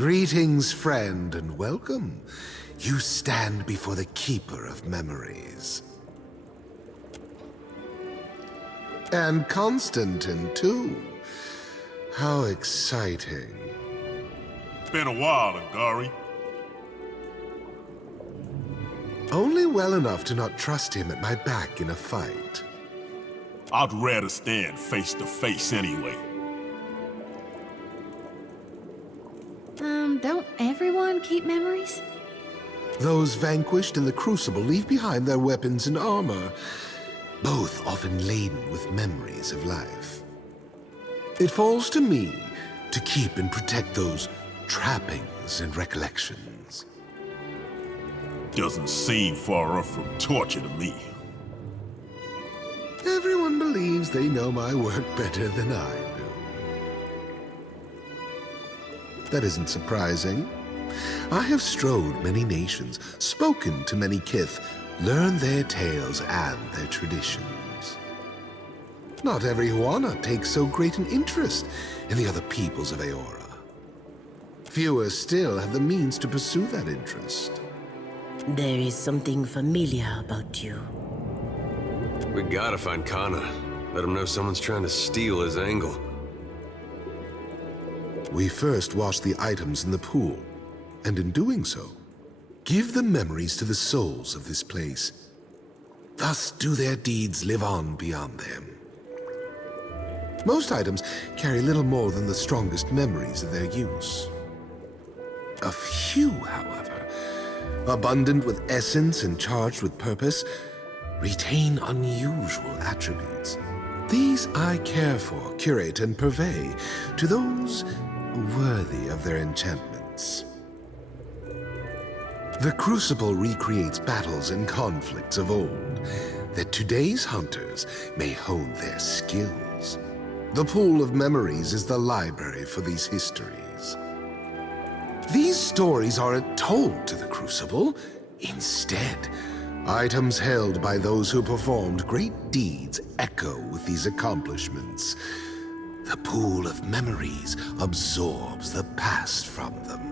Greetings, friend, and welcome. You stand before the Keeper of Memories. And Constantine, too. How exciting. Been a while, Agari. Only well enough to not trust him at my back in a fight. I'd rather stand face to face anyway. Don't everyone keep memories? Those vanquished in the Crucible leave behind their weapons and armor, both often laden with memories of life. It falls to me to keep and protect those trappings and recollections. Doesn't seem far off from torture to me. Everyone believes they know my work better than I do. That isn't surprising. I have strode many nations, spoken to many kith, learned their tales and their traditions. Not every Huana takes so great an interest in the other peoples of Aora. Fewer still have the means to pursue that interest. There is something familiar about you. We gotta find Kana. Let him know someone's trying to steal his angle. We first wash the items in the pool, and in doing so, give the memories to the souls of this place. Thus do their deeds live on beyond them. Most items carry little more than the strongest memories of their use. A few, however, abundant with essence and charged with purpose, retain unusual attributes. These I care for, curate, and purvey to those worthy of their enchantments. The Crucible recreates battles and conflicts of old, that today's hunters may hone their skills. The pool of memories is the library for these histories. These stories aren't told to the Crucible. Instead, items held by those who performed great deeds echo with these accomplishments. The pool of memories absorbs the past from them.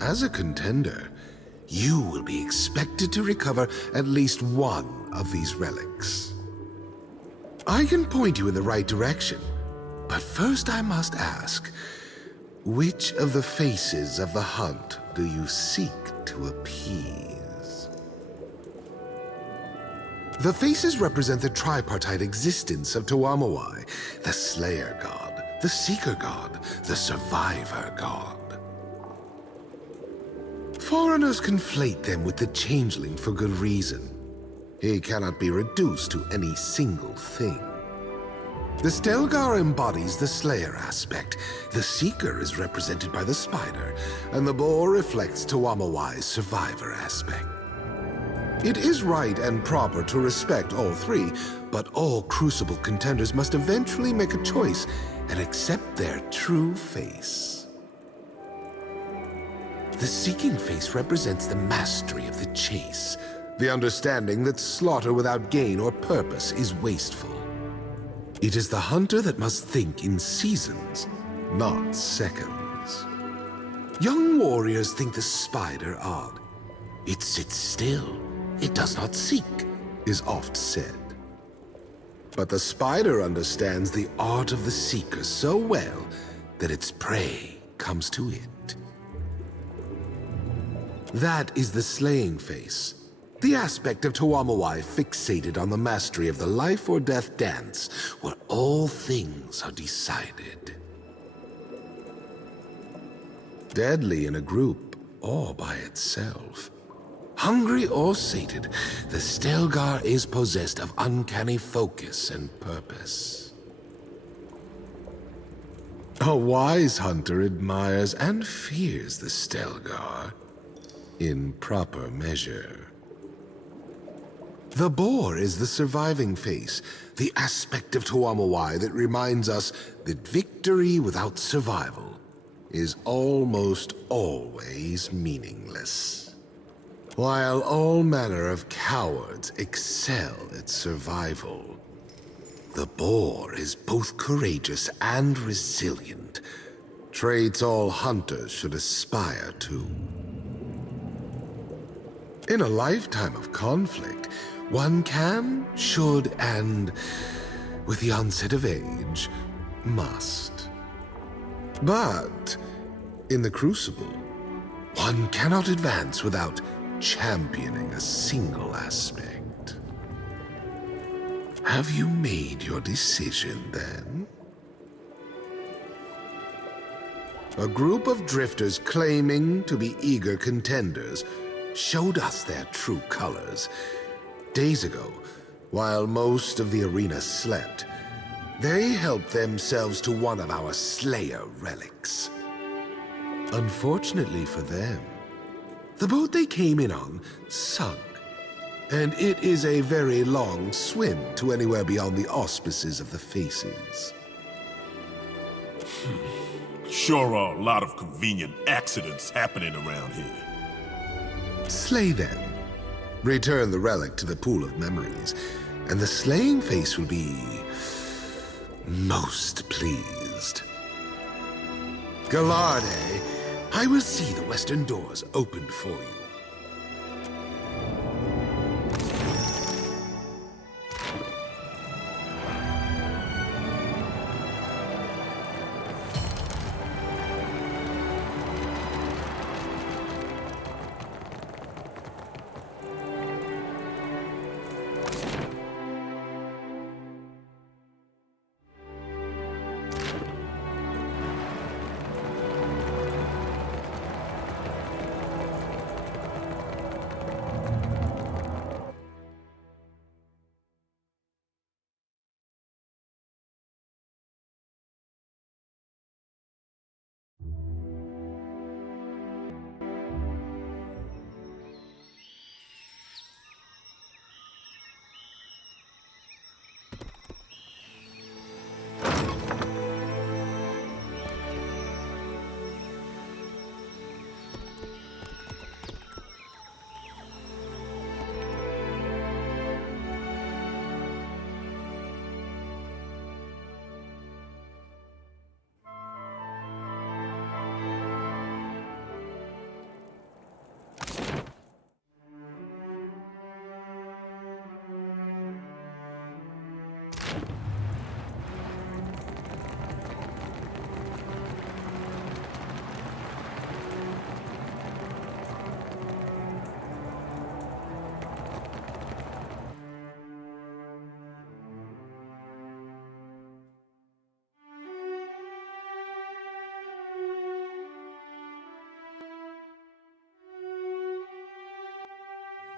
As a contender, you will be expected to recover at least one of these relics. I can point you in the right direction, but first I must ask, which of the faces of the hunt do you seek to appease? The faces represent the tripartite existence of Tuamawai, the Slayer God, the Seeker God, the Survivor God. Foreigners conflate them with the Changeling for good reason. He cannot be reduced to any single thing. The Stelgar embodies the Slayer aspect, the Seeker is represented by the Spider, and the Boar reflects Tuamawai's Survivor aspect. It is right and proper to respect all three, but all Crucible contenders must eventually make a choice and accept their true face. The Seeking face represents the mastery of the chase, the understanding that slaughter without gain or purpose is wasteful. It is the hunter that must think in seasons, not seconds. Young warriors think the Spider odd. It sits still. It does not seek, is oft said. But the Spider understands the art of the Seeker so well that its prey comes to it. That is the Slaying face, the aspect of Tuamawai fixated on the mastery of the life or death dance, where all things are decided. Deadly in a group or by itself. Hungry or sated, the Stelgar is possessed of uncanny focus and purpose. A wise hunter admires and fears the Stelgar in proper measure. The Boar is the surviving face, the aspect of Tuamawai that reminds us that victory without survival is almost always meaningless. While all manner of cowards excel at survival, the Boar is both courageous and resilient, Traits all hunters should aspire to. In a lifetime of conflict, one can, should, and, with the onset of age, must. But, in the Crucible, one cannot advance without championing a single aspect. Have you made your decision, then? A group of drifters claiming to be eager contenders showed us their true colors. Days ago, while most of the arena slept, they helped themselves to one of our Slayer relics. Unfortunately for them, the boat they came in on sunk, and it is a very long swim to anywhere beyond the auspices of the Faces. Sure are a lot of convenient accidents happening around here. Slay them. Return the relic to the pool of memories, and the slaying face will be most pleased. Gallarde, I will see the western doors opened for you.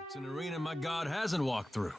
It's an arena my god hasn't walked through.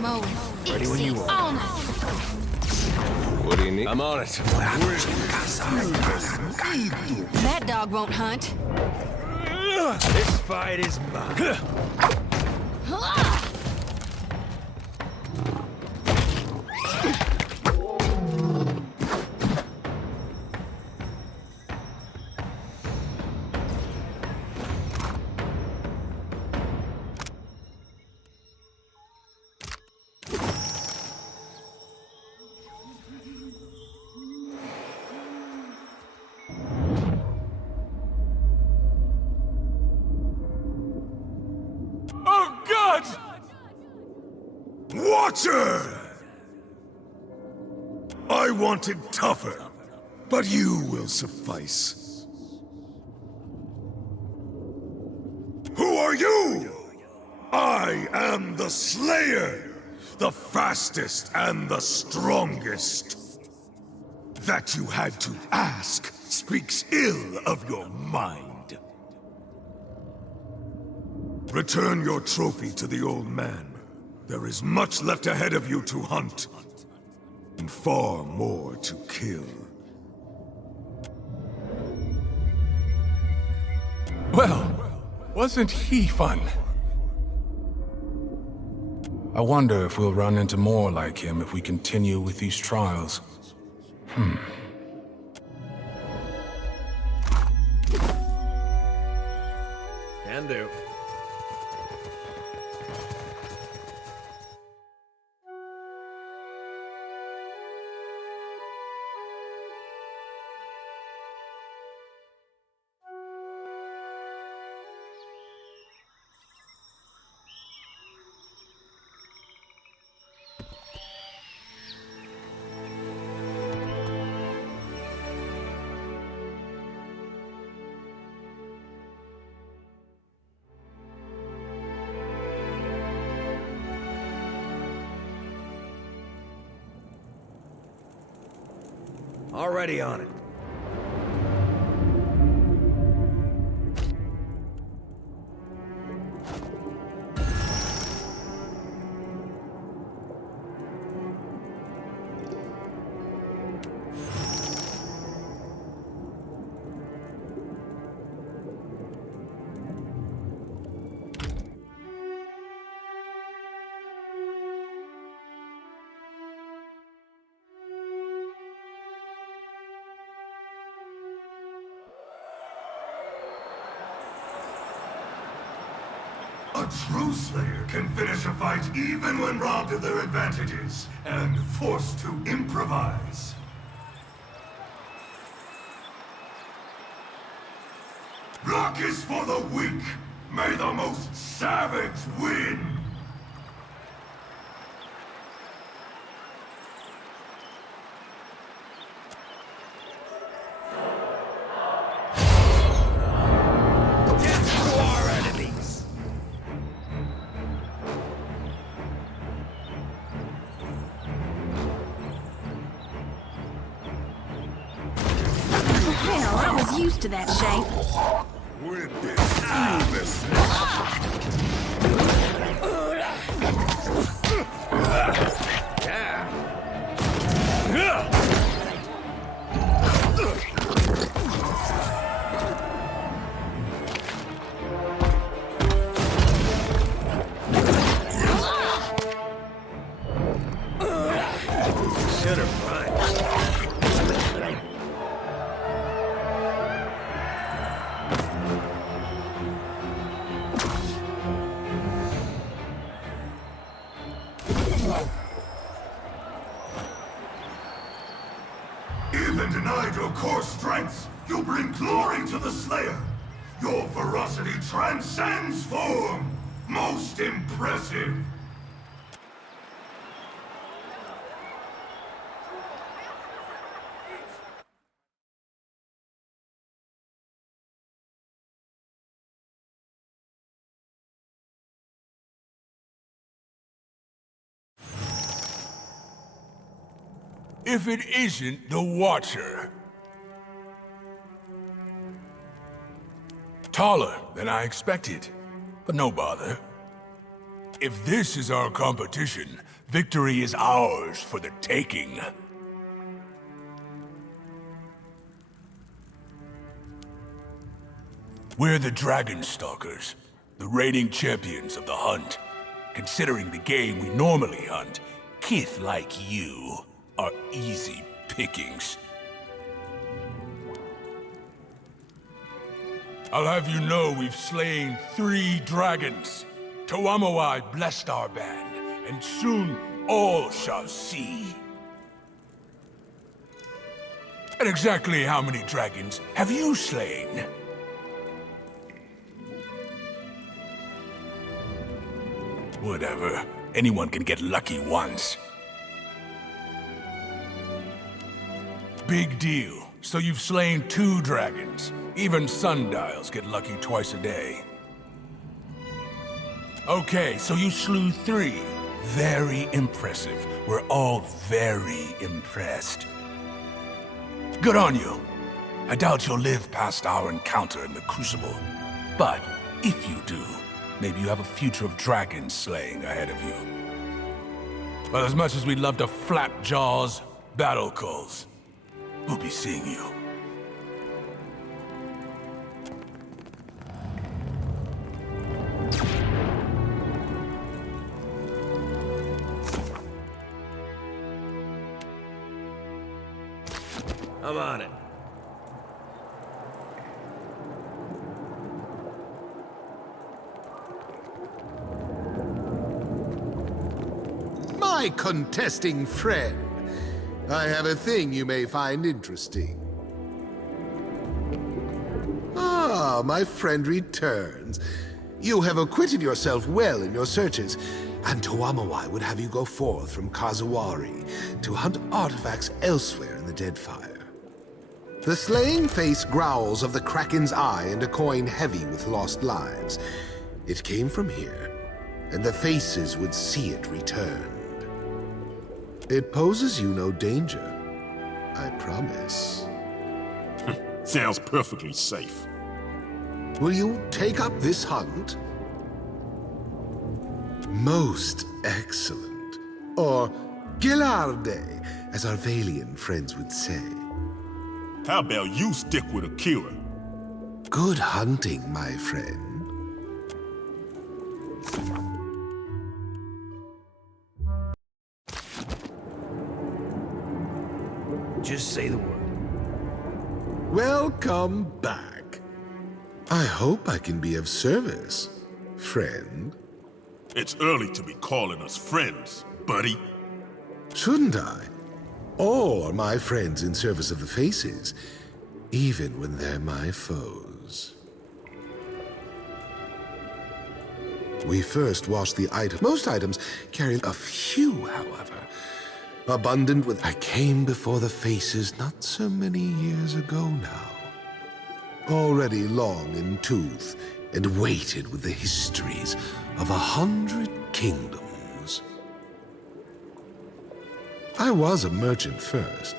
mowing. Ready when you are. On it. What do you need? I'm on it. That dog won't hunt. This fight is mine. Oh, God! Watcher! I wanted tougher, but you will suffice. Who are you? I am the Slayer, the fastest and the strongest. That you had to ask speaks ill of your mind. Return your trophy to the old man. There is much left ahead of you to hunt, and far more to kill. Well, wasn't he fun? I wonder if we'll run into more like him if we continue with these trials. Can do. Already on it. A true Slayer can finish a fight even when robbed of their advantages and forced to improvise. Luck is for the weak. May the most savage win. Death to our enemies! Hell, I was used to that shape. With this evilness. Should have run. Even denied your core strengths, you bring glory to the Slayer. Your ferocity transcends form. Most impressive. If it isn't the Watcher. Taller than I expected, but no bother. If this is our competition, victory is ours for the taking. We're the Dragon Stalkers, the reigning champions of the hunt. Considering the game we normally hunt, kith like you are easy pickings. I'll have you know we've slain 3 dragons. Toamawai blessed our band, and soon all shall see. And exactly how many dragons have you slain? Whatever. Anyone can get lucky once. Big deal. So you've slain 2 dragons. Even sundials get lucky twice a day. Okay, so you slew 3. Very impressive. We're all very impressed. Good on you. I doubt you'll live past our encounter in the Crucible. But if you do, maybe you have a future of dragon slaying ahead of you. But as much as we'd love to flap jaws, battle calls, we'll be seeing you. I'm on it. My contesting friend, I have a thing you may find interesting. Ah, my friend returns. You have acquitted yourself well in your searches, and Toamawai would have you go forth from Kazuwari to hunt artifacts elsewhere in the Deadfire. The slaying face growls of the Kraken's eye and a coin heavy with lost lives. It came from here, and the faces would see it returned. It poses you no danger, I promise. Sounds perfectly safe. Will you take up this hunt? Most excellent. Or Gilarde, as our Valian friends would say. How about you stick with Akira? Good hunting, my friend. Just say the word. Welcome back. I hope I can be of service, friend. It's early to be calling us friends, buddy. Shouldn't I? All are my friends in service of the Faces, even when they're my foes. We first wash the items. Most items carry a few, however. Abundant with... I came before the Faces not so many years ago now. Already long in tooth, and weighted with the histories of 100 kingdoms. I was a merchant first,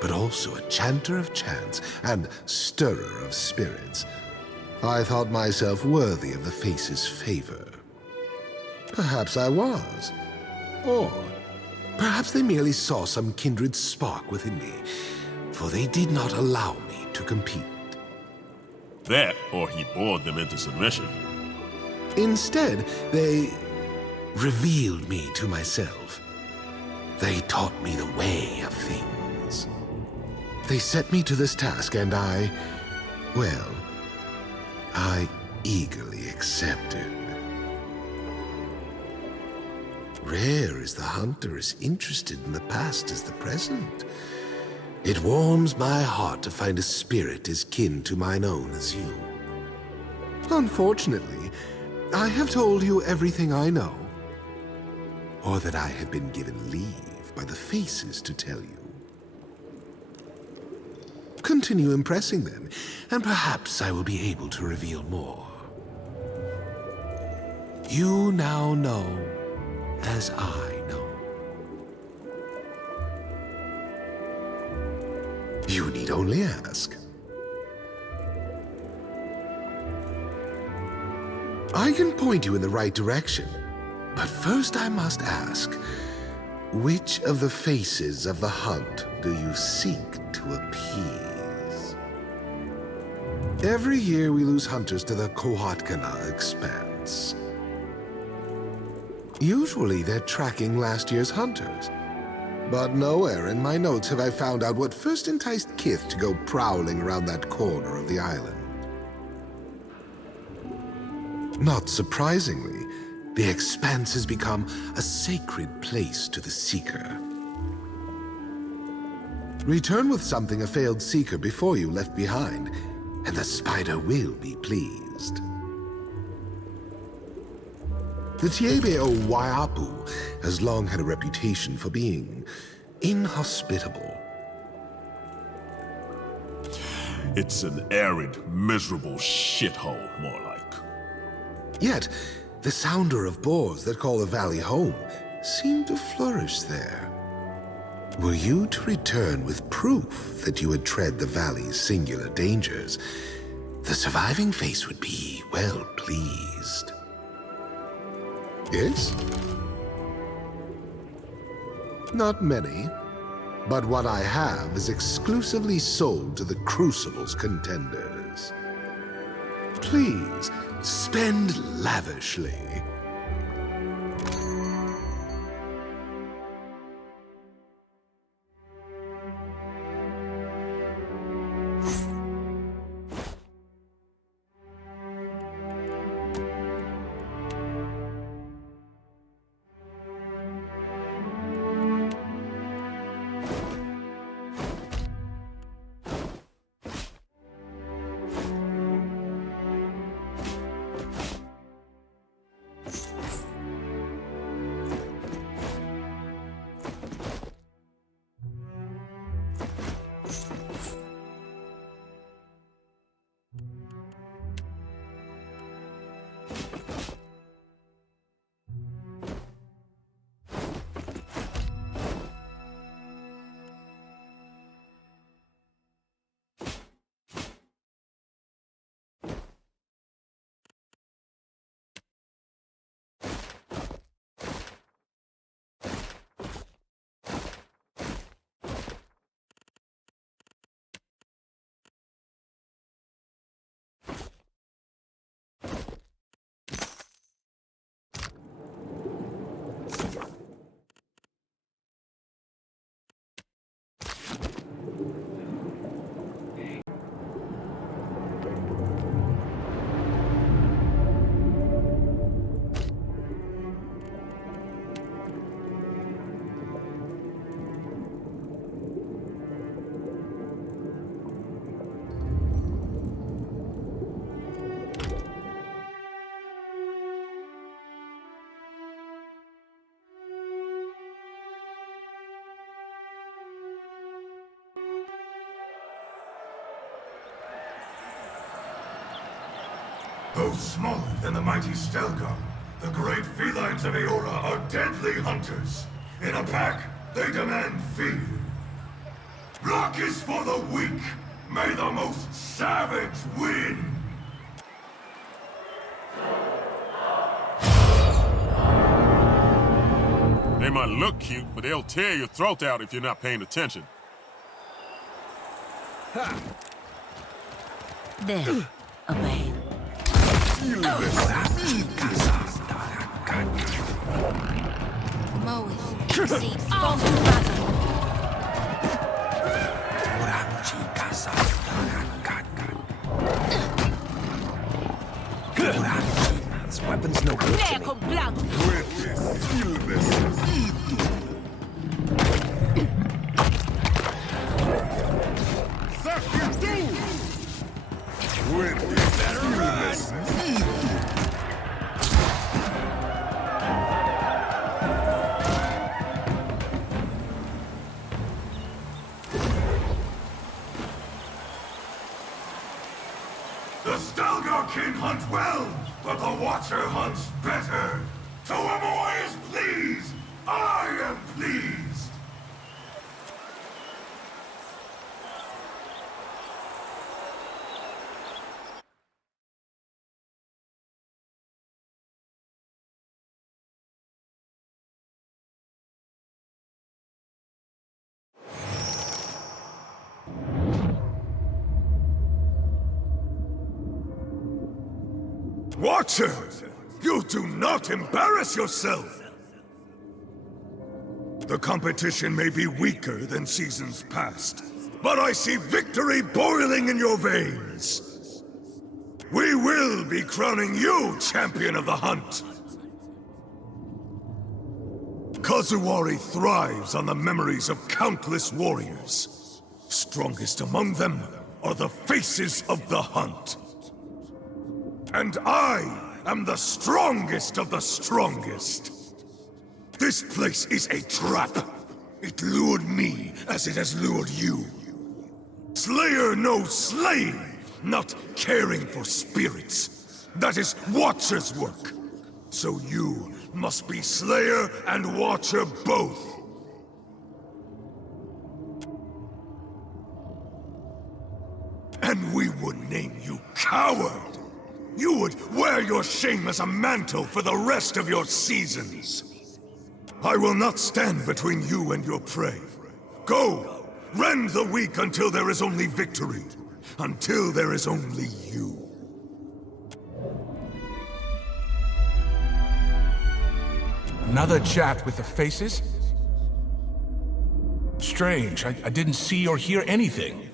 but also a chanter of chants and stirrer of spirits. I thought myself worthy of the Faces' favor. Perhaps I was. Or perhaps they merely saw some kindred spark within me, for they did not allow me to compete. That, or he bored them into submission. Instead, they revealed me to myself. They taught me the way of things. They set me to this task, and I eagerly accepted. Rare is the hunter as interested in the past as the present. It warms my heart to find a spirit as kin to mine own as you. Unfortunately, I have told you everything I know, or that I have been given leave by the Faces to tell you. Continue impressing them, and perhaps I will be able to reveal more. You now know as I know. You need only ask. I can point you in the right direction, But first I must ask, which of the faces of the hunt do you seek to appease? Every year we lose hunters to the Kohatkana expanse. Usually they're tracking last year's hunters. But nowhere in my notes have I found out what first enticed Kith to go prowling around that corner of the island. Not surprisingly, the Expanse has become a sacred place to the Seeker. Return with something a failed Seeker before you left behind, and the Spider will be pleased. The Tiebe o Waiapu has long had a reputation for being inhospitable. It's an arid, miserable shithole, more like. Yet, the sounder of boars that call the valley home seem to flourish there. Were you to return with proof that you had tread the valley's singular dangers, the surviving face would be well pleased. Yes? Not many, but what I have is exclusively sold to the Crucible's contenders. Please, spend lavishly. Though smaller than the mighty Stelgar, the great felines of Eora are deadly hunters. In a pack, they demand fear. Luck is for the weak. May the most savage win. They might look cute, but they'll tear your throat out if you're not paying attention. There, obey. Moe, see, fall to battle. This weapon's no good to me. Neco blanco. The Stelgar kin hunt well, but the Watcher hunts better. To whom is pleased, I am pleased. Watcher! You do not embarrass yourself! The competition may be weaker than seasons past, but I see victory boiling in your veins. We will be crowning you champion of the hunt. Kazuwari thrives on the memories of countless warriors. Strongest among them are the faces of the hunt. And I am the strongest of the strongest. This place is a trap. It lured me as it has lured you. Slayer knows slaying, not caring for spirits. That is Watcher's work. So you must be Slayer and Watcher both. And we would name you Coward. You would wear your shame as a mantle for the rest of your seasons. I will not stand between you and your prey. Go! Rend the weak until there is only victory. Until there is only you. Another chat with the faces? Strange, I didn't see or hear anything.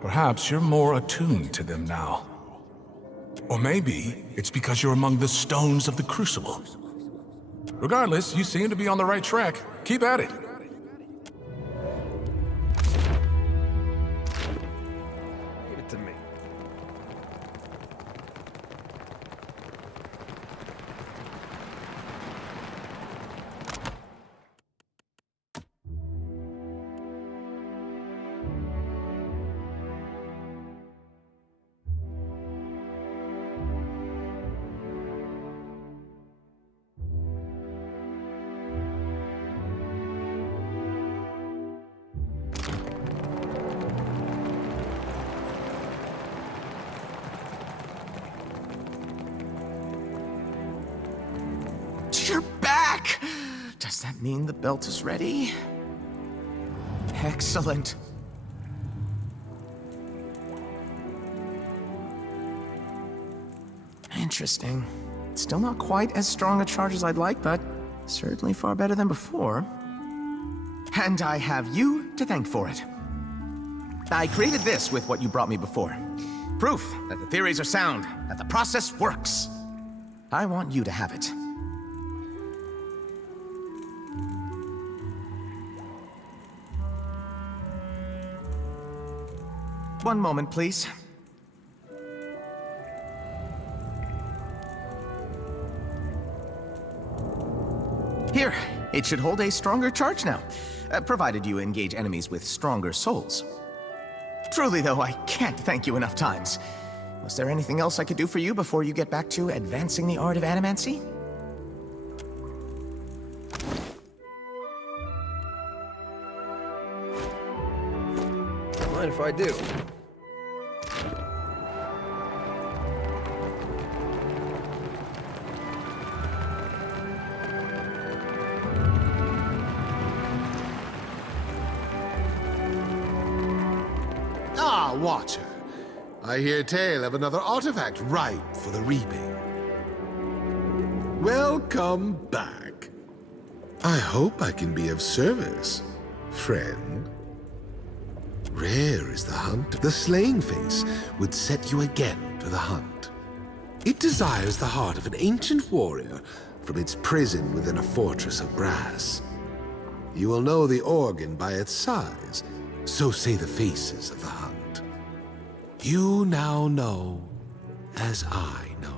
Perhaps you're more attuned to them now. Or maybe it's because you're among the stones of the Crucible. Regardless, you seem to be on the right track. Keep at it. Give it to me. You're back! Does that mean the belt is ready? Excellent. Interesting. Still not quite as strong a charge as I'd like, but certainly far better than before. And I have you to thank for it. I created this with what you brought me before. Proof that the theories are sound, that the process works. I want you to have it. One moment, please. Here, it should hold a stronger charge now, provided you engage enemies with stronger souls. Truly, though, I can't thank you enough times. Was there anything else I could do for you before you get back to advancing the art of animancy? Don't mind if I do. Ah, Watcher. I hear tale of another artifact ripe for the reaping. Welcome back. I hope I can be of service, friend. Rare is the hunt. The slaying face would set you again to the hunt. It desires the heart of an ancient warrior from its prison within a fortress of brass. You will know the organ by its size, so say the faces of the hunt. You now know, as I know.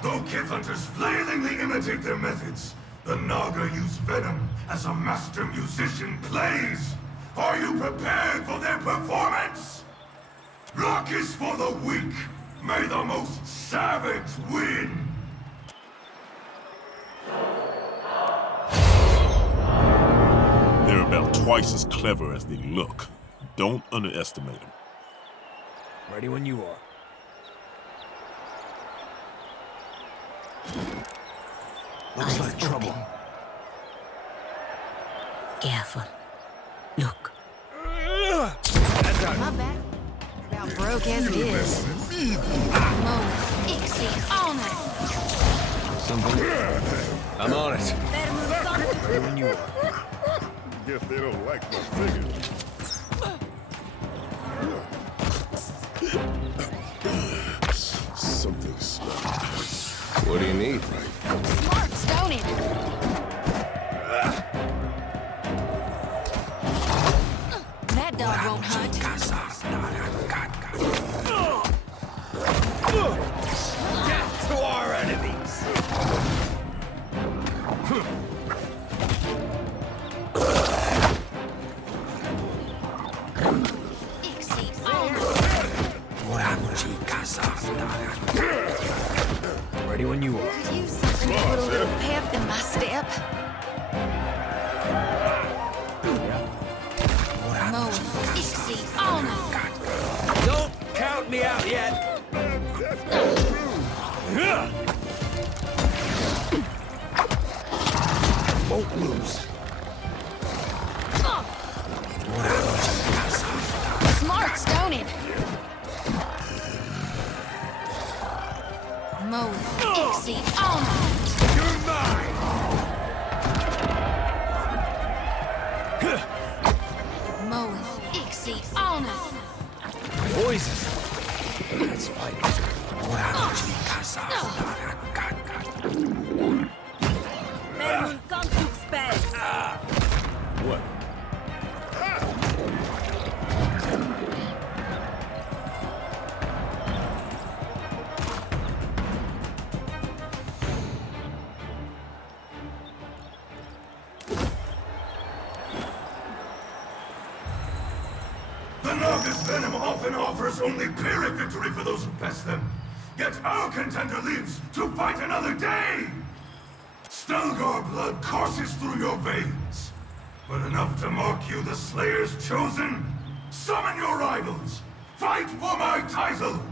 Though Kith Hunters flailingly imitate their methods, The Naga use venom as a master musician plays. Are you prepared for their performance? Luck is for the weak. May the most savage win. They're about twice as clever as they look. Don't underestimate them. Ready when you are. Looks like trouble. Careful. Look. My back about broke as it is. Move. Exceed honor. Something? I'm on it. Better move on. Ready when you are. Guess they don't like my figures. Something's... What do you need? Smart, don't it? That dog won't hunt. Death to our enemies! Exceed honor. Ready when you are. Could use something to put a little pep in my step. Move. Exceed honor. Don't count me out yet! Won't lose. Smart, don't it? Move. Exceed honor. You're mine! Move. Exceed honor. Poison. Let's fight it. What? The Naga's venom often offers only pyrrhic victory for those who best them. Yet our contender lives to fight another day! Stelgar blood courses through your veins. But enough to mark you the Slayer's chosen? Summon your rivals! Fight for my title!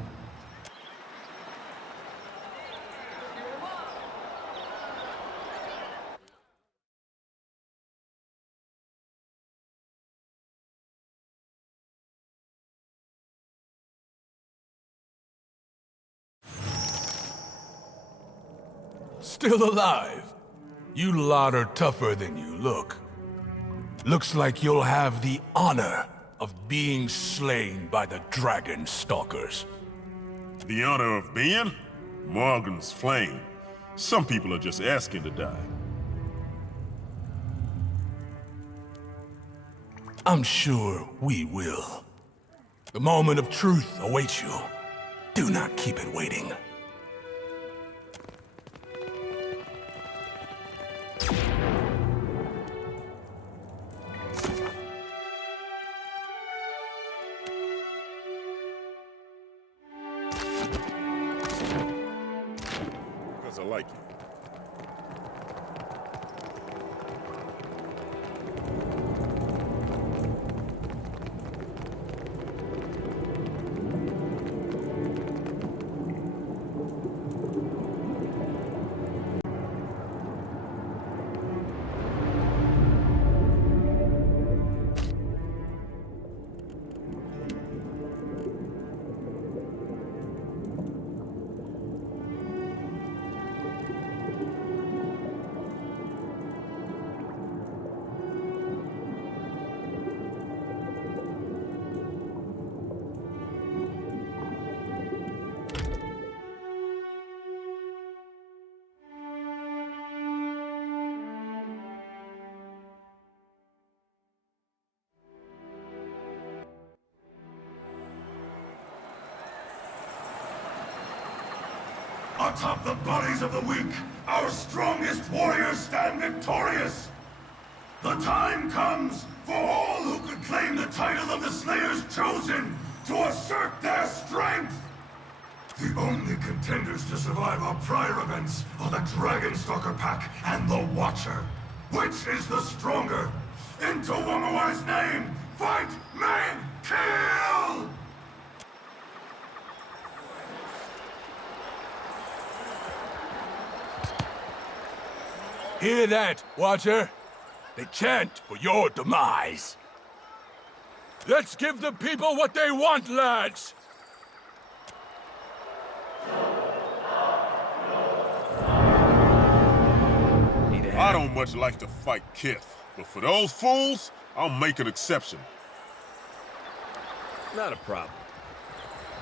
Still alive? You lot are tougher than you look. Looks like you'll have the honor of being slain by the Dragon Stalkers. The honor of being? Morgan's flame. Some people are just asking to die. I'm sure we will. The moment of truth awaits you. Do not keep it waiting. Because I like you. Atop the bodies of the weak, our strongest warriors stand victorious! The time comes for all who could claim the title of the Slayers Chosen to assert their strength! The only contenders to survive our prior events are the Dragonstalker Pack and the Watcher. Which is the stronger? In Tawamawa's name, fight, man, kill! Hear that, Watcher? They chant for your demise. Let's give the people what they want, lads! I don't much like to fight Kith, but for those fools, I'll make an exception. Not a problem.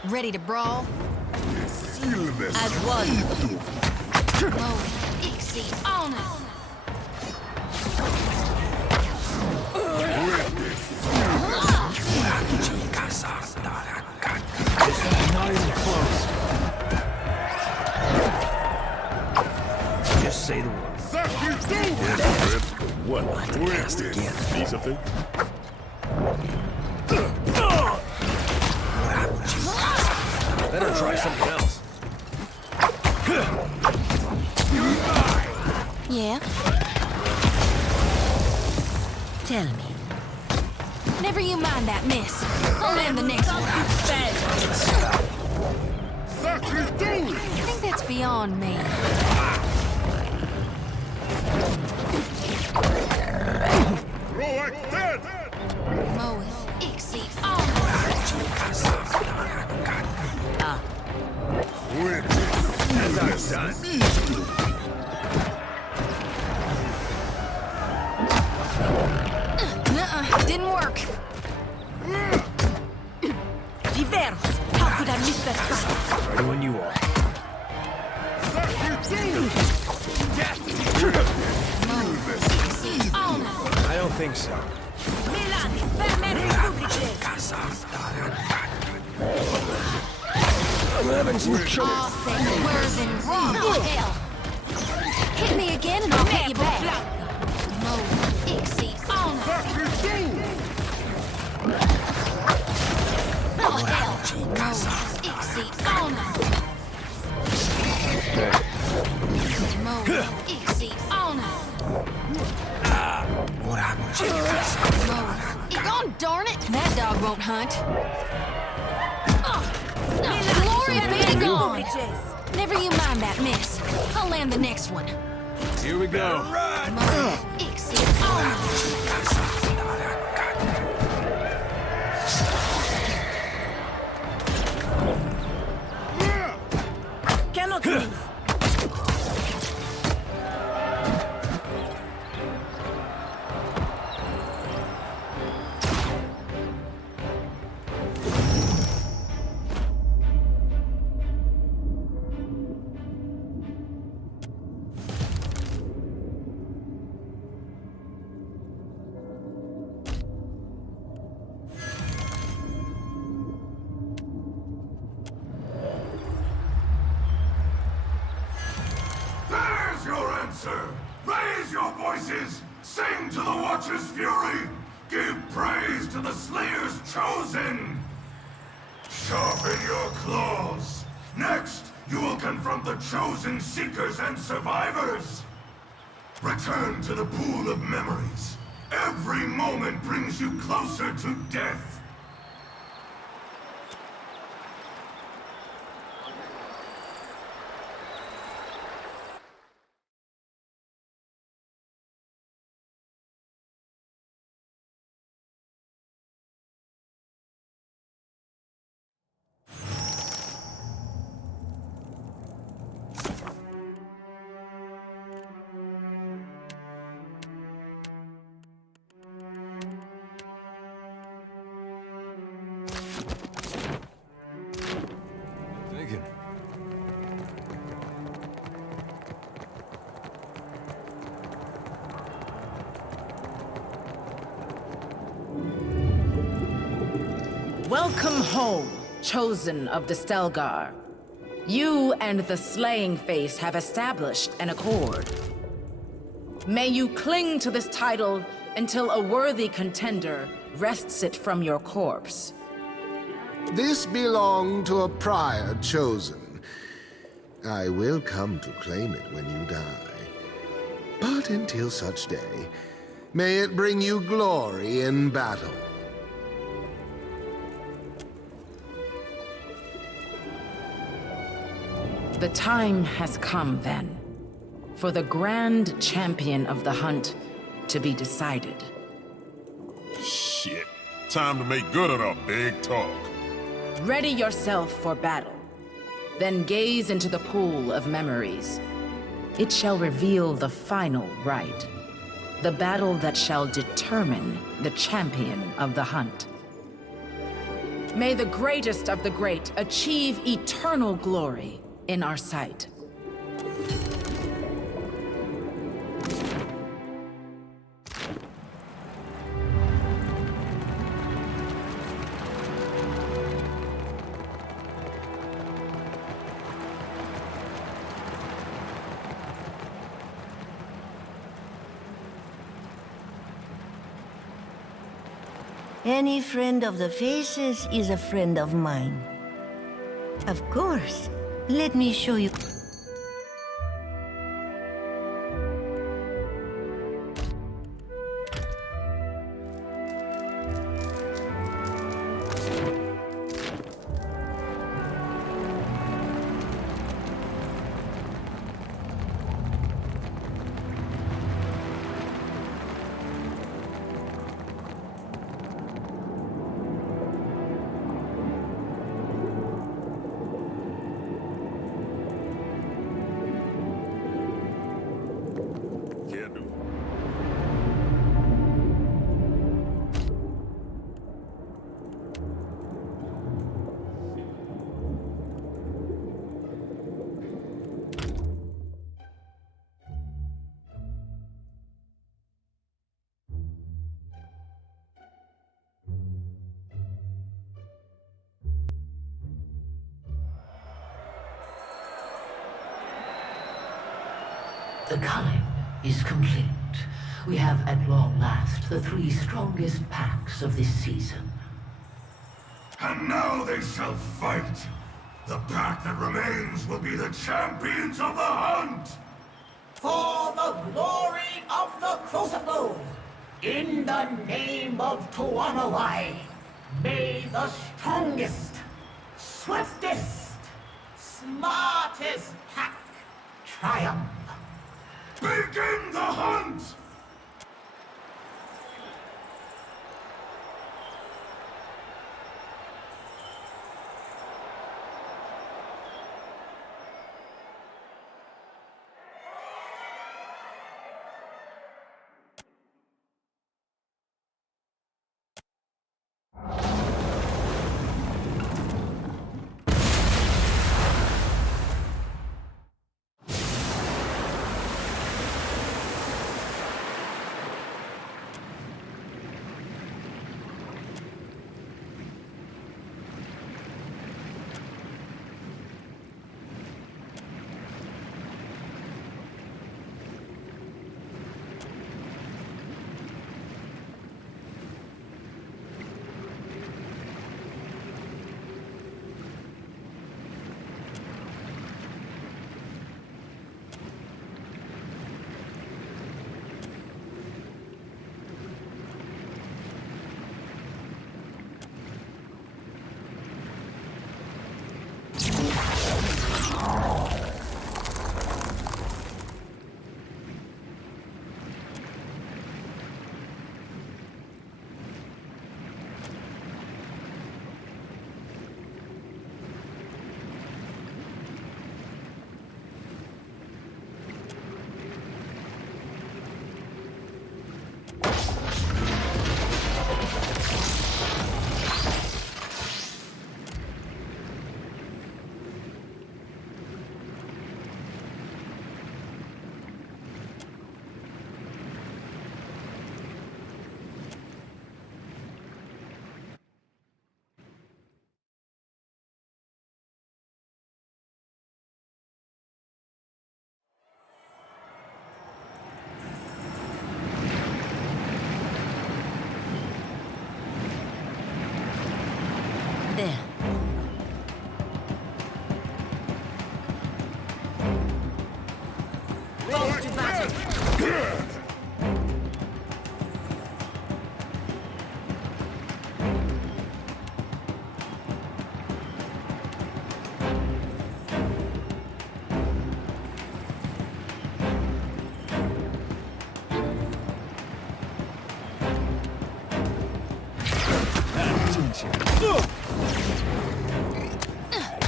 Ready to brawl? As one. Mo, Ixie, on us! Not even close. Just say the word. What? Where's this? See something? Better try something else. Yeah? Tell me. Never you mind that, miss. I'll land the next one. I think that's beyond me. Mo, Ixie, on us! That's out of time. Didn't work. Diverse. How could I miss that? Ready when you are. Mo, Ixie, on us! I don't think so. Milan, Vermeer Republices. I'm having some trouble. Aw, say words and wrong. Hell. Hit me again and I'll hit you back. Mo, Ixie, on us! Oh, hell. Mo, Ixie, on us! Mo, Ixie, on us! Mo, oh, darn it! That dog won't hunt. Glory be to God! Never you mind that, miss. I'll land the next one. Here we go. Mo, Ixie, on us! Cannot move. There's your answer! Raise your voices! Sing to the Watcher's fury! Give praise to the Slayers Chosen! Sharpen your claws! Next, you will confront the Chosen Seekers and Survivors! Return to the pool of memories. Every moment brings you closer to death. Thinking. Welcome home, chosen of the Stelgar. You and the Slaying Face have established an accord. May you cling to this title until a worthy contender wrests it from your corpse. This belonged to a prior chosen. I will come to claim it when you die. But until such day, may it bring you glory in battle. The time has come, then, for the grand champion of the hunt to be decided. Shit. Time to make good on our big talk. Ready yourself for battle. Then gaze into the pool of memories. It shall reveal the final right. The battle that shall determine the champion of the hunt. May the greatest of the great achieve eternal glory in our sight. Any friend of the Faces is a friend of mine. Of course. Let me show you. The culling is complete. We have at long last the 3 strongest packs of this season. And now they shall fight. The pack that remains will be the champions of the hunt! For the glory of the Crucible, in the name of Tuanawai, may the strongest, swiftest, smartest pack triumph. Begin the hunt!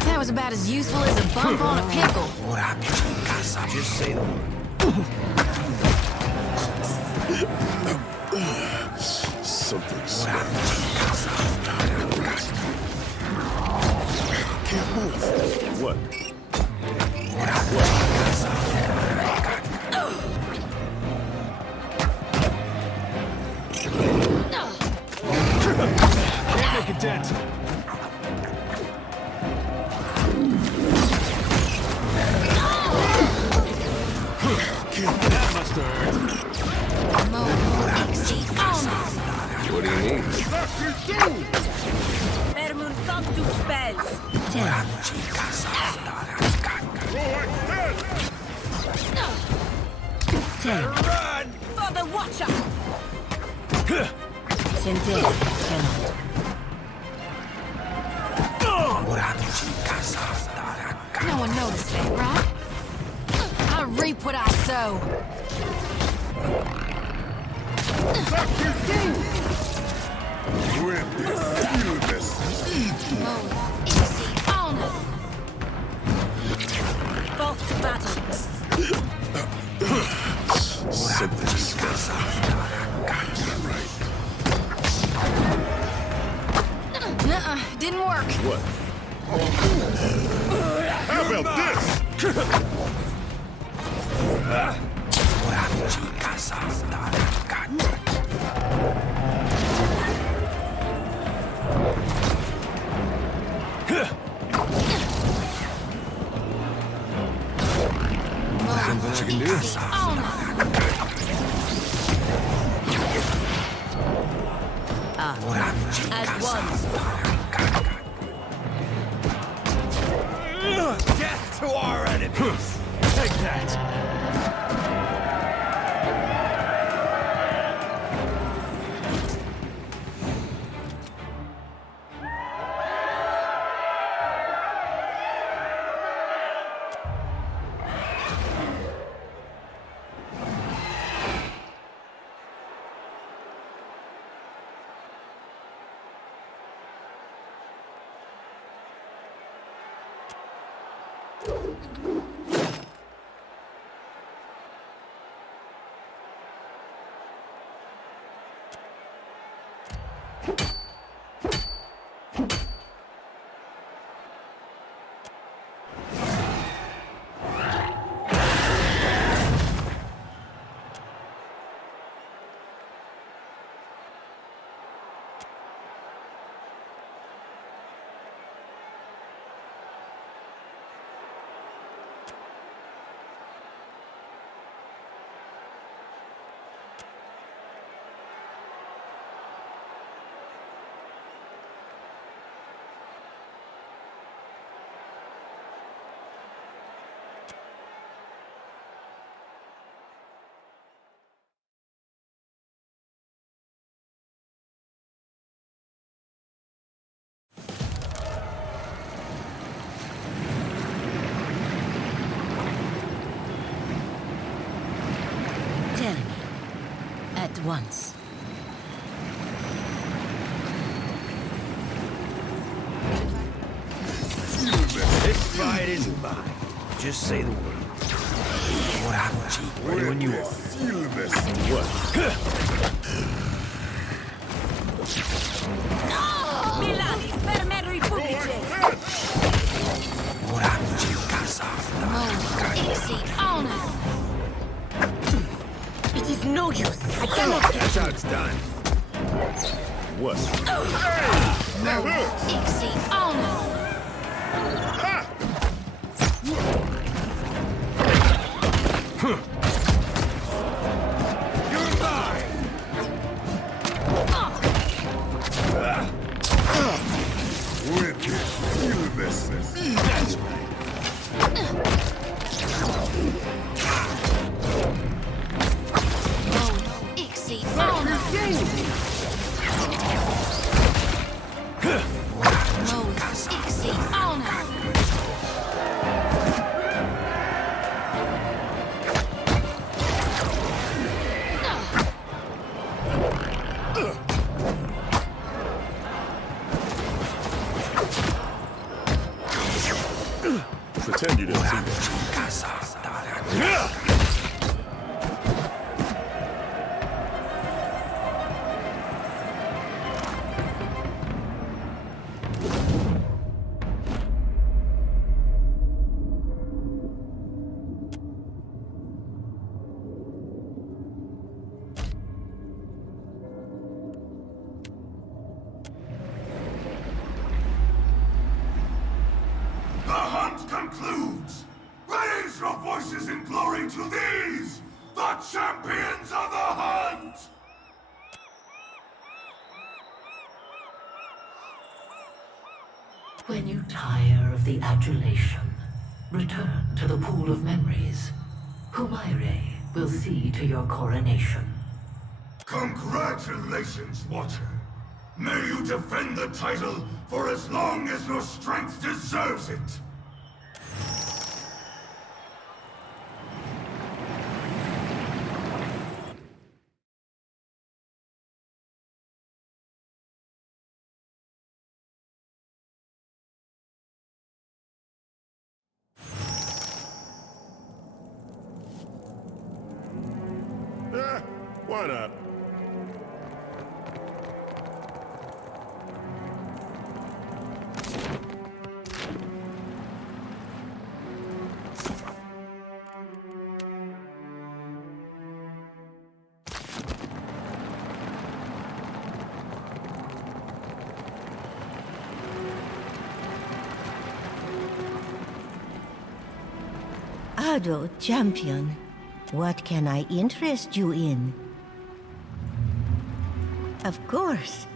That was about as useful as a bump on a pickle. Just say the word. Something's can't move. What? Make a dent. That must have hurt. What do you need? Run! For the Watcher! No one noticed that, right? I reap what I sow. With this, feel this. Move, easy, on. Both to battle. Something's Nuh-uh, didn't work. What? How about this? Something I can do. At once. Death to our enemies. Take that. Tell me. At once. This fight isn't mine. Just say the word. Ready when you are. Feel this. What? Milani, per me Repubblice. Easy, on. It is no use. I cannot get That's how it's done. What? That hurts. Easy, on. You're mine! With this, feel this. That's right. Easy, on. Easy, on. out! When you tire of the adulation, return to the pool of memories. Humaire will see to your coronation. Congratulations, Watcher. May you defend the title for as long as your strength deserves it. Why not? Ado, champion. What can I interest you in? Of course.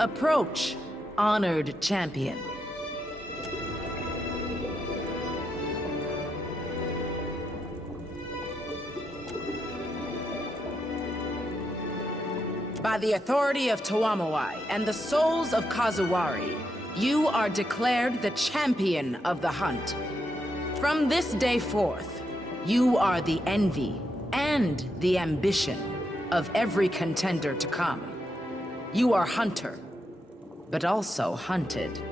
Approach, honored champion. By the authority of Tawamawai and the souls of Kazuwari, you are declared the champion of the hunt. From this day forth, you are the envy and the ambition of every contender to come. You are hunter, but also hunted.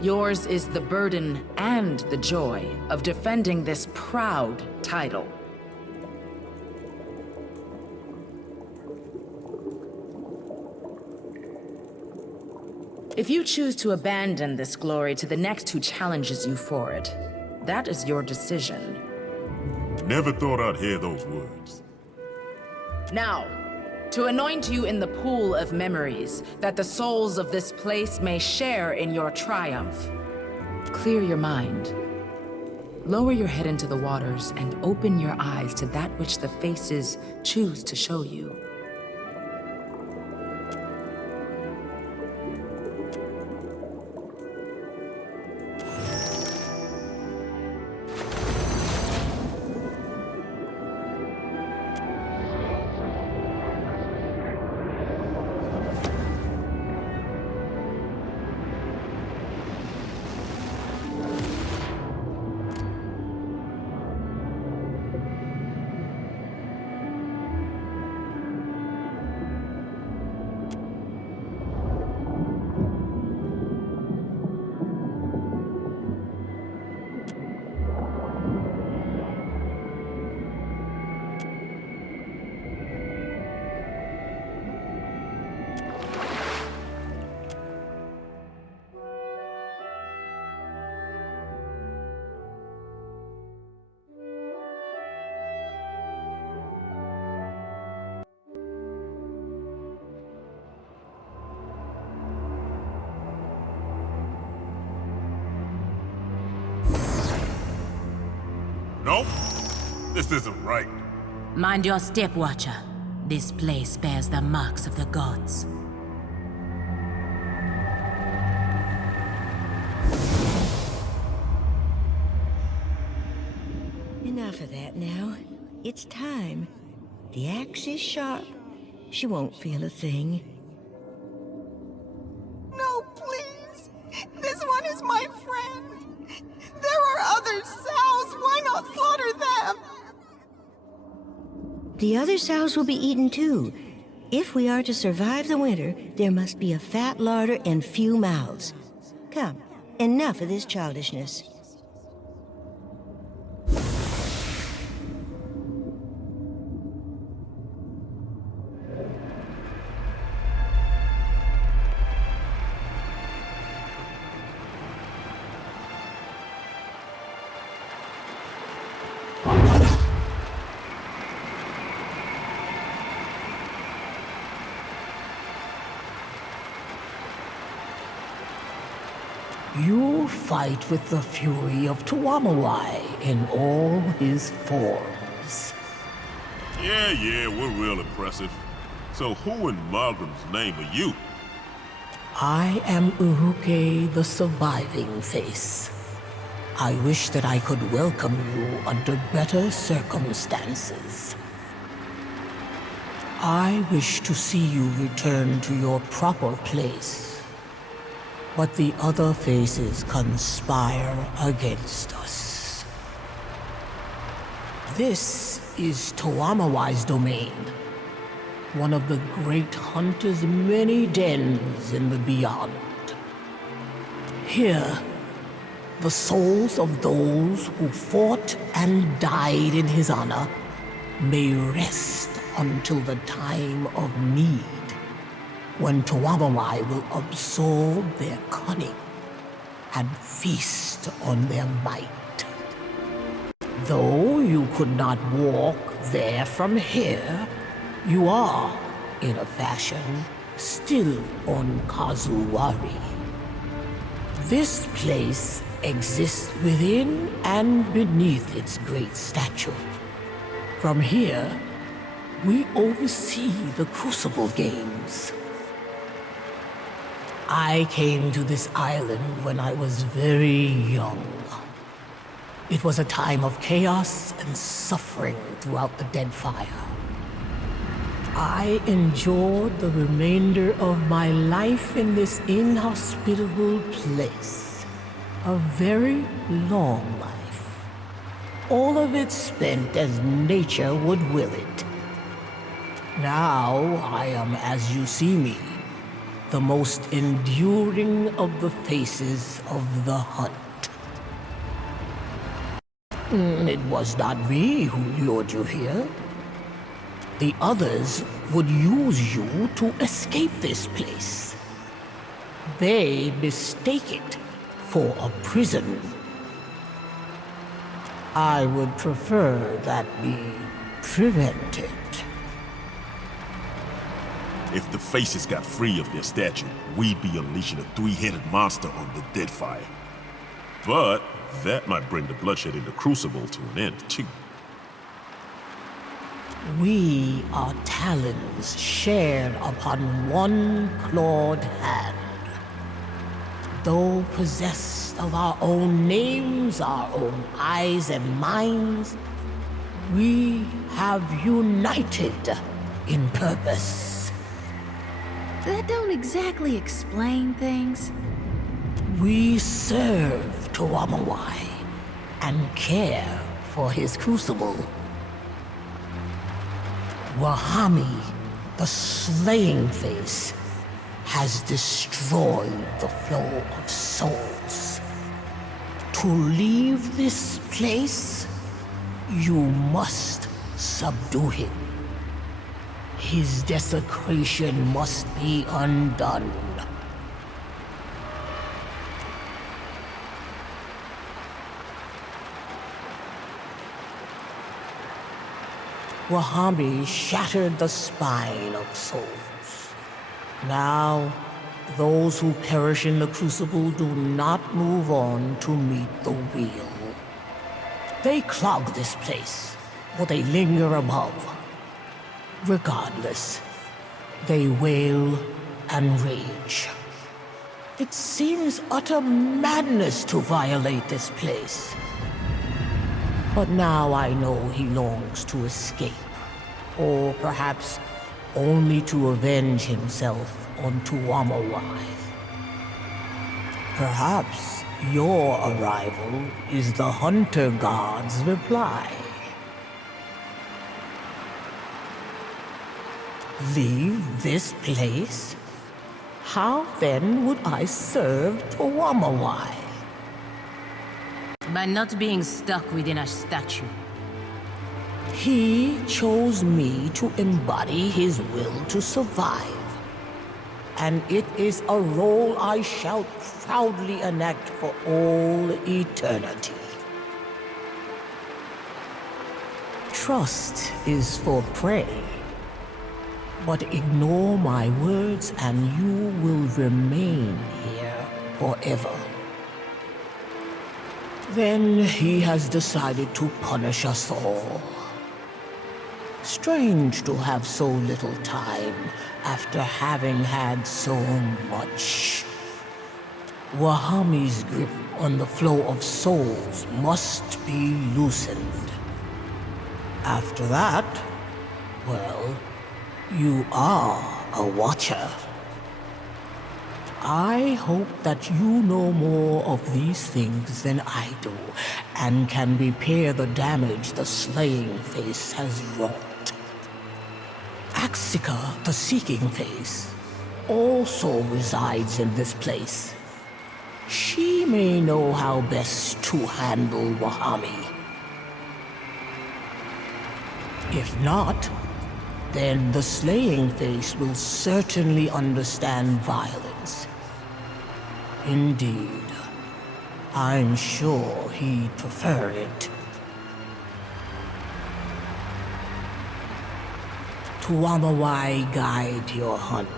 Yours is the burden and the joy of defending this proud title. If you choose to abandon this glory to the next who challenges you for it, that is your decision. Never thought I'd hear those words. Now, to anoint you in the pool of memories, that the souls of this place may share in your triumph. Clear your mind. Lower your head into the waters and open your eyes to that which the faces choose to show you. Nope. This isn't right. Mind your step, Watcher. This place bears the marks of the gods. Enough of that now. It's time. The axe is sharp. She won't feel a thing. No, please! This one is my friend! There are other sows! Why not slaughter them? The other sows will be eaten too. If we are to survive the winter, there must be a fat larder and few mouths. Come, enough of this childishness. You fight with the fury of Tuamawai in all his forms. Yeah, we're real impressive. So who in Margram's name are you? I am Uruke the Surviving Face. I wish that I could welcome you under better circumstances. I wish to see you return to your proper place. But the other faces conspire against us. This is Tuamawai's domain. One of the great hunter's many dens in the beyond. Here, the souls of those who fought and died in his honor may rest until the time of need, when Tuamawai will absorb their cunning and feast on their might. Though you could not walk there from here, you are, in a fashion, still on Kazuwari. This place exists within and beneath its great statue. From here, we oversee the Crucible Games. I came to this island when I was very young. It was a time of chaos and suffering throughout the Deadfire. I enjoyed the remainder of my life in this inhospitable place. A very long life. All of it spent as nature would will it. Now I am as you see me, the most enduring of the faces of the hunt. It was not me who lured you here. The others would use you to escape this place. They mistake it for a prison. I would prefer that be prevented. If the faces got free of their statue, we'd be unleashing a three-headed monster on the Deadfire. But that might bring the bloodshed in the Crucible to an end, too. We are talons shared upon one clawed hand. Though possessed of our own names, our own eyes and minds, we have united in purpose. That don't exactly explain things. We serve Tuamawai and care for his crucible. Wahami, the slaying face, has destroyed the flow of souls. To leave this place, you must subdue him. His desecration must be undone. Wahami shattered the spine of souls. Now, those who perish in the Crucible do not move on to meet the wheel. They clog this place, or they linger above. Regardless, they wail and rage. It seems utter madness to violate this place. But now I know he longs to escape, or perhaps only to avenge himself on Tuamawai. Perhaps your arrival is the Hunter God's reply. Leave this place? How then would I serve Tuamawai? By not being stuck within a statue. He chose me to embody his will to survive. And it is a role I shall proudly enact for all eternity. Trust is for prey. But ignore my words and you will remain here forever. Then he has decided to punish us all. Strange to have so little time after having had so much. Wahami's grip on the flow of souls must be loosened. After that, well, you are a watcher. I hope that you know more of these things than I do, and can repair the damage the Slaying Face has wrought. Axica, the Seeking Face, also resides in this place. She may know how best to handle Wahami. If not, then the Slaying Face will certainly understand violence. Indeed, I'm sure he'd prefer it. Tuamawai guide your hunt.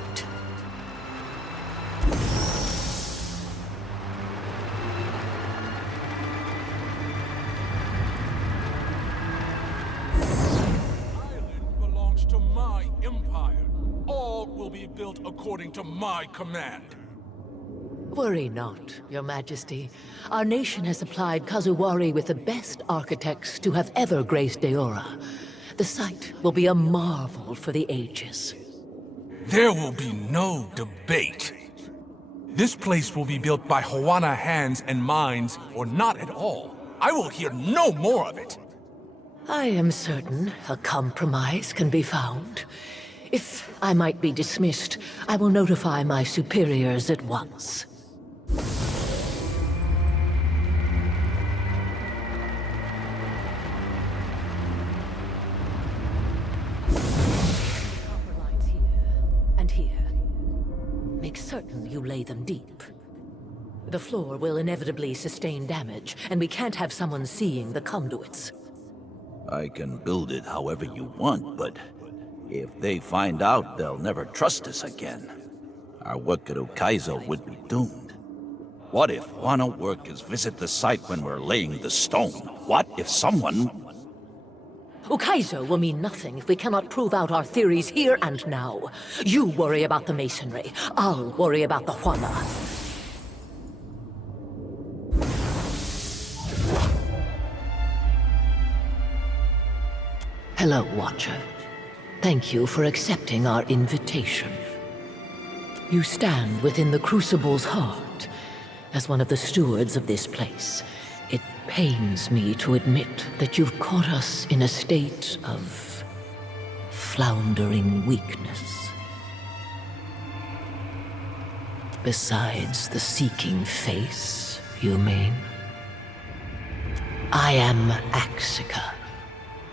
Belongs to my empire. All will be built according to my command. Worry not, Your Majesty. Our nation has supplied Kazuwari with the best architects to have ever graced Deora. The site will be a marvel for the ages. There will be no debate. This place will be built by Hawana hands and minds, or not at all. I will hear no more of it. I am certain a compromise can be found. If I might be dismissed, I will notify my superiors at once. Copper lines here and here. Make certain you lay them deep. The floor will inevitably sustain damage, and we can't have someone seeing the conduits. I can build it however you want, but if they find out, they'll never trust us again. Our work at Ukaizo would be doomed. What if one of workers visit the site when we're laying the stone? What if someone... Ukaizo will mean nothing if we cannot prove out our theories here and now. You worry about the masonry. I'll worry about the Huana. Hello, Watcher. Thank you for accepting our invitation. You stand within the Crucible's heart. As one of the stewards of this place, it pains me to admit that you've caught us in a state of floundering weakness. Besides the Seeking Face, you mean? I am Axica.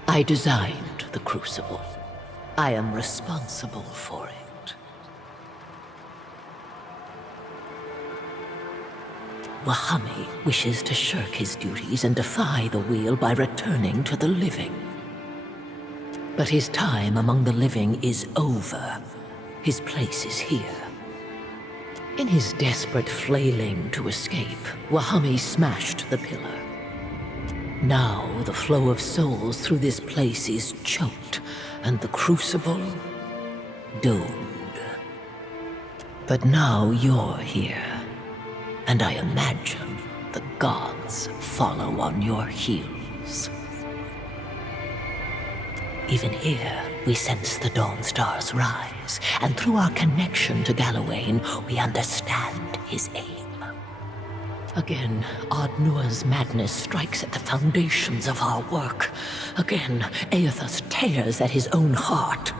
I designed the Crucible. I am responsible for it. Wahami wishes to shirk his duties and defy the wheel by returning to the living. But his time among the living is over. His place is here. In his desperate flailing to escape, Wahami smashed the pillar. Now the flow of souls through this place is choked, and the Crucible doomed. But now you're here. And I imagine the gods follow on your heels. Even here, we sense the dawn stars rise, and through our connection to Galawain, we understand his aim. Again, Ardnua's madness strikes at the foundations of our work. Again, Aethus tears at his own heart.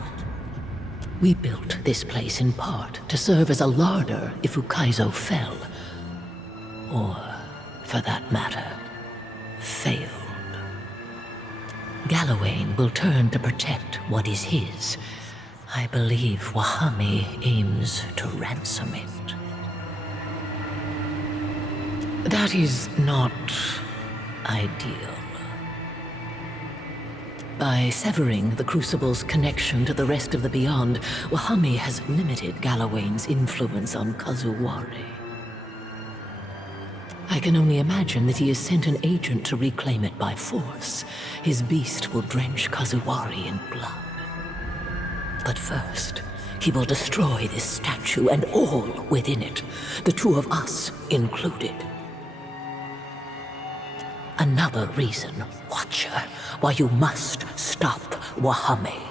We built this place in part to serve as a larder if Ukaizo fell. Or, for that matter, failed. Galawain will turn to protect what is his. I believe Wahami aims to ransom it. That is not ideal. By severing the Crucible's connection to the rest of the Beyond, Wahami has limited Galawain's influence on Kazuwari. I can only imagine that he has sent an agent to reclaim it by force. His beast will drench Kazuwari in blood. But first, he will destroy this statue and all within it, the two of us included. Another reason, Watcher, why you must stop Wahame.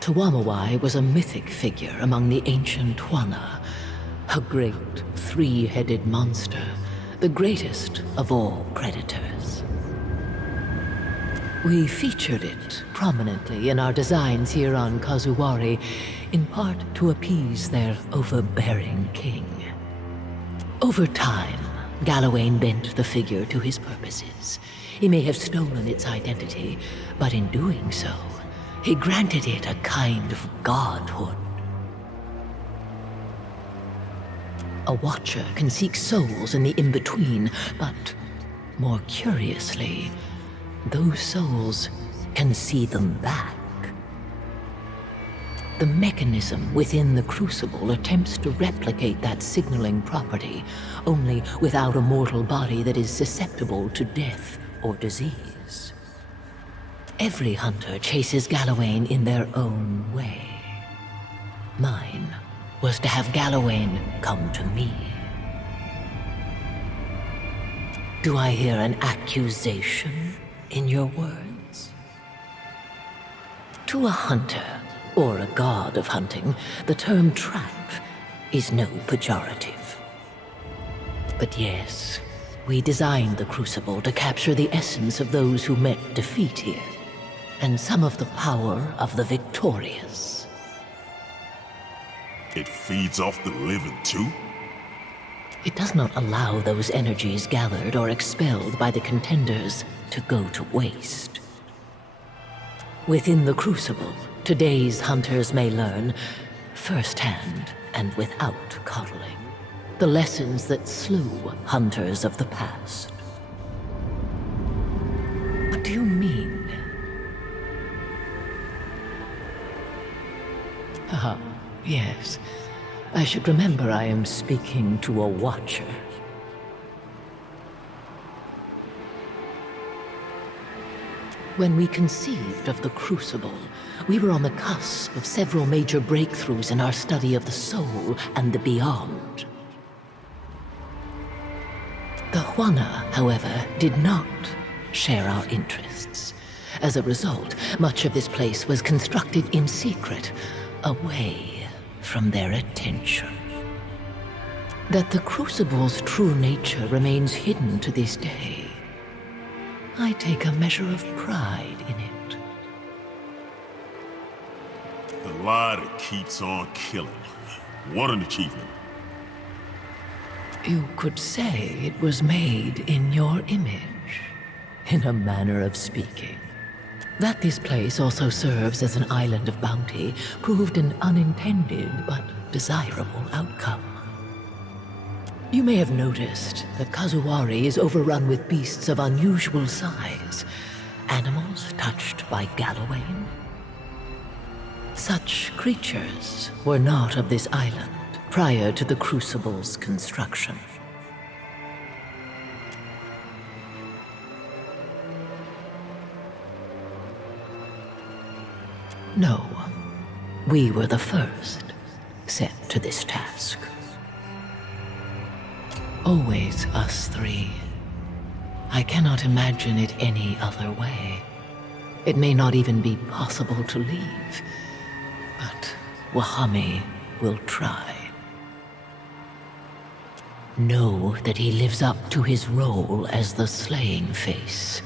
Tuamawai was a mythic figure among the ancient Huana, a great three-headed monster, the greatest of all predators. We featured it prominently in our designs here on Kazuwari, in part to appease their overbearing king. Over time, Galawain bent the figure to his purposes. He may have stolen its identity, but in doing so, he granted it a kind of godhood. A Watcher can seek souls in the in-between, but more curiously, those souls can see them back. The mechanism within the Crucible attempts to replicate that signaling property, only without a mortal body that is susceptible to death or disease. Every hunter chases Galawain in their own way. Mine was to have Galawain come to me. Do I hear an accusation in your words? To a hunter, or a god of hunting, the term trap is no pejorative. But yes, we designed the Crucible to capture the essence of those who met defeat here, and some of the power of the victorious. It feeds off the living too? It does not allow those energies gathered or expelled by the contenders to go to waste. Within the Crucible, today's hunters may learn, firsthand and without coddling, the lessons that slew hunters of the past. What do you mean? Ah, yes. I should remember I am speaking to a Watcher. When we conceived of the Crucible, we were on the cusp of several major breakthroughs in our study of the soul and the beyond. The Huana, however, did not share our interests. As a result, much of this place was constructed in secret, away from their attention. That the Crucible's true nature remains hidden to this day, I take a measure of pride in it. The lie that keeps on killing. What an achievement. You could say it was made in your image, in a manner of speaking. That this place also serves as an island of bounty proved an unintended but desirable outcome. You may have noticed that Kazuwari is overrun with beasts of unusual size, animals touched by Galawain. Such creatures were not of this island prior to the Crucible's construction. No, we were the first set to this task. Always us three. I cannot imagine it any other way. It may not even be possible to leave, but Wahame will try. Know that he lives up to his role as the slaying face.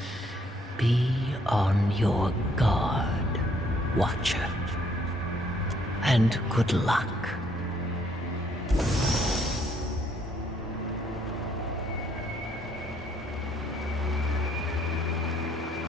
Be on your guard, Watcher. And good luck.